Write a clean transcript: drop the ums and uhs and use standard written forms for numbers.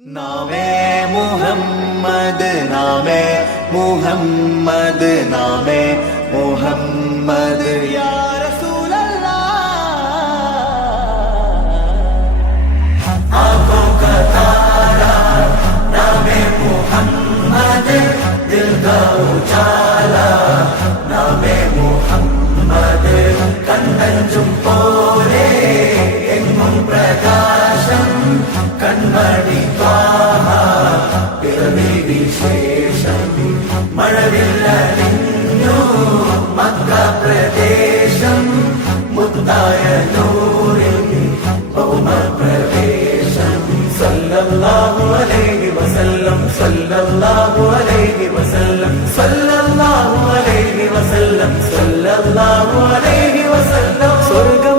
നാമേ മുഹമ്മദ് നാമേ മുഹമ്മദ് നാമേ മുഹമ്മദ് യാ റസൂലല്ലാഹ് ആँखों का तारा नामे मुहम्मद दिल का उजाला नामे मुहम्मद കണ്ണഞ്ചും പോലെ എങ്ങും പ്രകാശം കൺമണി പിറവി വിശേഷം മഴവില്ലു മക്ക പ്രദേശം മുത്തായ നൂറിൽ ഭൗമ പ്രവേശം സല്ലല്ലാഹു അലൈഹി വസല്ലം സല്ലല്ലാഹു അലൈഹി വസല്ലം സല്ലല്ലാഹു അലൈഹി വസല്ലം സല്ലല്ലാഹു അലൈഹി വസല്ലം സ്വർഗം